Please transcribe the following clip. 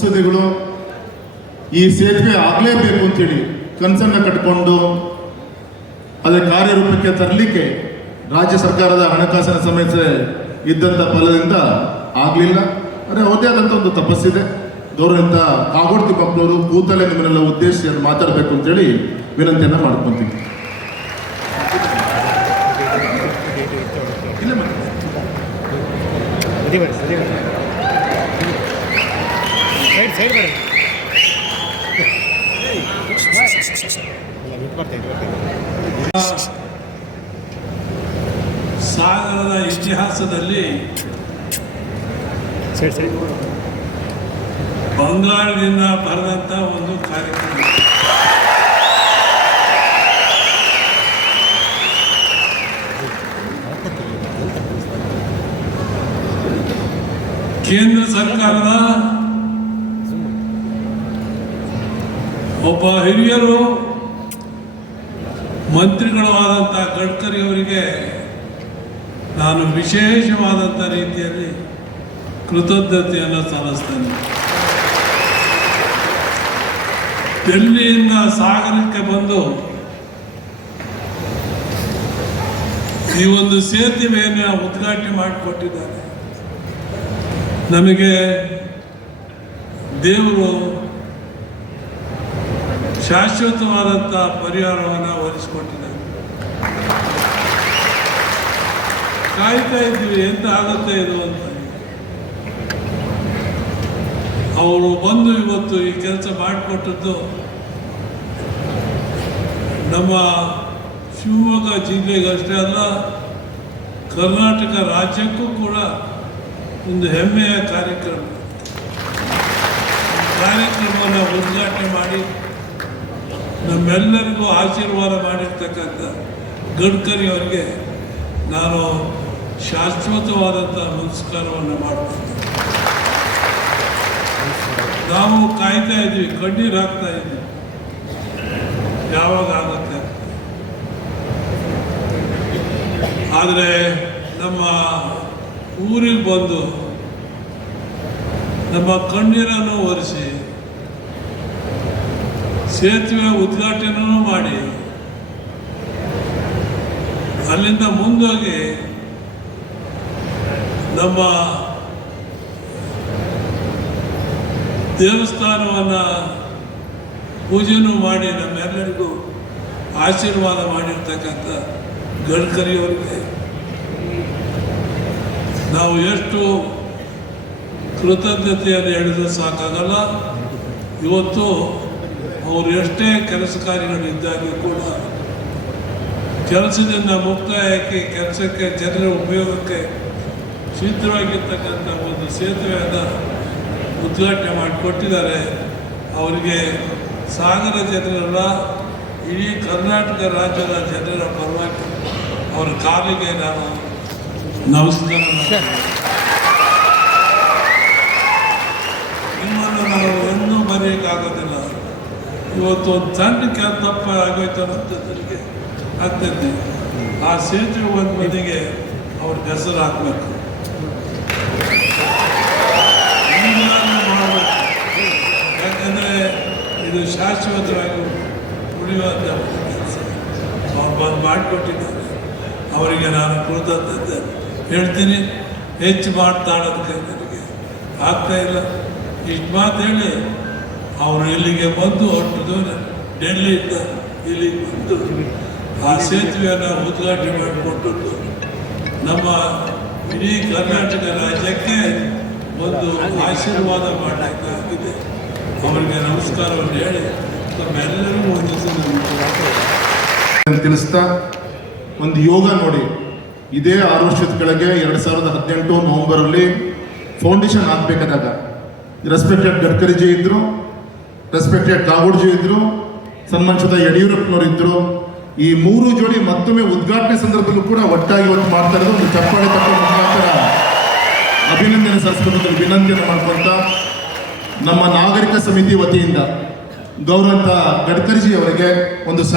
ಸಂಸದೆಗಳು ಈ ಸೇತುವೆ ಆಗಲೇಬೇಕು ಅಂತೇಳಿ ಕನಸನ್ನು ಕಟ್ಕೊಂಡು ಅದರ ಕಾರ್ಯರೂಪಕ್ಕೆ ತರಲಿಕ್ಕೆ ರಾಜ್ಯ ಸರ್ಕಾರದ ಹಣಕಾಸಿನ ಸಮಸ್ಯೆ ಇದ್ದಂಥ ಫಲದಿಂದ ಆಗಲಿಲ್ಲ. ಅಂದರೆ ಅವರದೇ ಆದಂಥ ಒಂದು ತಪಸ್ಸಿದೆ. ಗೌರವಂತ ಕಾಗೋಡು ತಿಮ್ಮಪ್ಪನವರು ಕೂತಲೆ ನಿಮ್ಮನ್ನೆಲ್ಲ ಉದ್ದೇಶಿಸಿ ಮಾತಾಡಬೇಕು ಅಂತೇಳಿ ವಿನಂತಿಯನ್ನು ಮಾಡ್ಕೊತೀನಿ. ಸೈಡ್ ಸಾಗರದ ಇತಿಹಾಸದಲ್ಲಿ ಬಂಗಾಳದಿಂದ ಬರೆದಂಥ ಒಂದು ಕಾರ್ಯಕ್ರಮ. ಕೇಂದ್ರ ಸರ್ಕಾರದ ಒಬ್ಬ ಹಿರಿಯರು ಮಂತ್ರಿಗಳು ಆದಂಥ ಗಡ್ಕರಿ ಅವರಿಗೆ ನಾನು ವಿಶೇಷವಾದಂಥ ರೀತಿಯಲ್ಲಿ ಕೃತಜ್ಞತೆಯನ್ನು ಸಲ್ಲಿಸ್ತೇನೆ. ಡೆಲ್ಲಿಯಿಂದ ಸಾಗರಕ್ಕೆ ಬಂದು ಈ ಒಂದು ಸೇತುವೆಯನ್ನು ಉದ್ಘಾಟನೆ ಮಾಡಿಕೊಟ್ಟಿದ್ದಾರೆ. ನಮಗೆ ದೇವರು ಶಾಶ್ವತವಾದಂಥ ಪರಿಹಾರವನ್ನು ಒದಗಿಸ್ಕೊಟ್ಟಿದ್ದಾರೆ ಕಾಯ್ತಾ ಇದ್ದೀವಿ, ಎಂತ ಆಗುತ್ತೆ ಇದು ಅಂತ. ಅವರು ಬಂದು ಇವತ್ತು ಈ ಕೆಲಸ ಮಾಡಿಕೊಟ್ಟದ್ದು ನಮ್ಮ ಶಿವಮೊಗ್ಗ ಜಿಲ್ಲೆಗಷ್ಟೇ ಅಲ್ಲ, ಕರ್ನಾಟಕ ರಾಜ್ಯಕ್ಕೂ ಕೂಡ ಒಂದು ಹೆಮ್ಮೆಯ ಕಾರ್ಯಕ್ರಮ. ಕಾರ್ಯಕ್ರಮವನ್ನು ಉದ್ಘಾಟನೆ ಮಾಡಿ ನಮ್ಮೆಲ್ಲರಿಗೂ ಆಶೀರ್ವಾದ ಮಾಡಿರ್ತಕ್ಕಂಥ ಗಡ್ಕರಿ ಅವರಿಗೆ ನಾನು ಶಾಶ್ವತವಾದಂಥ ನಮಸ್ಕಾರವನ್ನು ಮಾಡ್ತೀನಿ. ನಾವು ಕಾಯ್ತಾ ಇದ್ವಿ, ಕಣ್ಣೀರು ಹಾಕ್ತಾ ಇದ್ವಿ. ಯಾವಾಗ ಆಗುತ್ತೆ ಆದರೆ ನಮ್ಮ ಊರಿಗೆ ಬಂದು ನಮ್ಮ ಕಣ್ಣೀರನ್ನು ಒರೆಸಿ ಸೇತುವೆ ಉದ್ಘಾಟನೆಯೂ ಮಾಡಿ. ಅಲ್ಲಿಂದ ಮುಂದೋಗಿ ನಮ್ಮ ದೇವಸ್ಥಾನವನ್ನು ಪೂಜೆನೂ ಮಾಡಿ ನಮ್ಮೆಲ್ಲರಿಗೂ ಆಶೀರ್ವಾದ ಮಾಡಿರ್ತಕ್ಕಂಥ ಗಡ್ಕರಿಯವರಿಗೆ ನಾವು ಎಷ್ಟು ಕೃತಜ್ಞತೆಯನ್ನು ಹೇಳಿದ್ರೆ ಸಾಕಾಗಲ್ಲ. ಇವತ್ತು ಅವರು ಎಷ್ಟೇ ಕೆಲಸ ಕಾರ್ಯಗಳಿದ್ದಾಗಲೂ ಕೂಡ ಕೆಲಸದಿಂದ ಮುಕ್ತಾಯಕ್ಕೆ ಕೆಲಸಕ್ಕೆ ಜನರ ಉಪಯೋಗಕ್ಕೆ ಸಿದ್ಧವಾಗಿರ್ತಕ್ಕಂಥ ಒಂದು ಸೇತುವೆಯನ್ನು ಉದ್ಘಾಟನೆ ಮಾಡಿಕೊಟ್ಟಿದ್ದಾರೆ ಅವರಿಗೆ ಸಾಗರ ಜನರೆಲ್ಲ, ಇಡೀ ಕರ್ನಾಟಕ ರಾಜ್ಯದ ಜನರ ಪರವಾಗಿ ಅವರ ಕಾಲಿಗೆ ನಾನು ನಮಸ್ಕಾರ. ನಿಮ್ಮನ್ನು ನಾವು ಎಂದೂ ಮರೆಯೋಕ್ಕಾಗೋದಿಲ್ಲ ಇವತ್ತು ಒಂದು ಸಣ್ಣ ಕೆಲ ತಪ್ಪ ಆಗೋಯ್ತು ಅಂತ ನನಗೆ ಆಗ್ತೈತಿ. ಆ ಸೇತುವೆ ಒಂದು ಮನೆಗೆ ಅವ್ರ ಹೆಸರು ಹಾಕ್ಬೇಕು. ಮಾಡಬೇಕು ಯಾಕಂದರೆ ಇದು ಶಾಶ್ವತವಾಗಿ ಉಳಿಯುವಂತ ಕೆಲಸ. ಅವ್ರು ಬಂದು ಮಾಡಿಕೊಟ್ಟಿದ್ದಾರೆ. ಅವರಿಗೆ ನಾನು ಕೃತಜ್ಞತೆ ಹೇಳ್ತೀನಿ. ಹೆಚ್ಚು ಮಾಡ್ತಾಳೋದಕ್ಕೆ ನನಗೆ ಆಗ್ತಾ ಇಲ್ಲ. ಇಷ್ಟು ಮಾತು ಹೇಳಿ. ಅವರು ಇಲ್ಲಿಗೆ ಬಂದು ಅಷ್ಟು ದೂರ ಡೆಲ್ಲಿಯಿಂದ ಇಲ್ಲಿಗೆ ಬಂದು ಆ ಸೇತುವೆಯನ್ನು ಉದ್ಘಾಟನೆ ಮಾಡಿಕೊಟ್ಟದ್ದು. ನಮ್ಮ ಇಡೀ ಕರ್ನಾಟಕ ರಾಜ್ಯಕ್ಕೆ ಒಂದು ಆಶೀರ್ವಾದ ಮಾಡಲಿಕ್ಕಾಗಿದೆ. ಅವರಿಗೆ ನಮಸ್ಕಾರವನ್ನು ಹೇಳಿ ತಮ್ಮೆಲ್ಲರಿಗೂ ಒಂದು ತಿಳಿಸ್ತಾ ಒಂದು ಯೋಗ ನೋಡಿ. ಇದೇ ಆರು ವರ್ಷದ ಕೆಳಗೆ ಎರಡು ಸಾವಿರದ ಹದಿನೆಂಟು ನವೆಂಬರಲ್ಲಿ ಫೌಂಡೇಶನ್ ಆಗಬೇಕಾದಾಗ. ರೆಸ್ಪೆಕ್ಟೆಡ್ ಗಡ್ಕರಿಜಿ ಇದ್ರು. ರೆಸ್ಪೆಕ್ಟೆಡ್ ಕಾಗೋಡ್ಜಿ ಇದ್ರು ಸನ್ಮಾನಿಸಿದ ಯಡಿಯೂರಪ್ಪನವರು ಇದ್ದರು ಈ ಮೂರು ಜೋಡಿ ಮತ್ತೊಮ್ಮೆ ಉದ್ಘಾಟನೆ ಸಂದರ್ಭದಲ್ಲೂ ಕೂಡ ಒಟ್ಟಾಗಿ ಇವತ್ತು ಮಾಡ್ತಾ ಇರೋದು. ಒಂದು ಚಪ್ಪಾಳೆ ತಕ್ಕ ಮುಖಾಂತರ ಅಭಿನಂದನೆ ಸಲ್ಲಿಸಬೇಕು ವಿನಂತಿಯನ್ನು ಮಾಡ್ಕೊಂತ ನಮ್ಮ ನಾಗರಿಕ ಸಮಿತಿ ವತಿಯಿಂದ ಗೌರವಂತ ಗಡ್ಕರ್ಜಿ ಅವರಿಗೆ ಒಂದು ಸ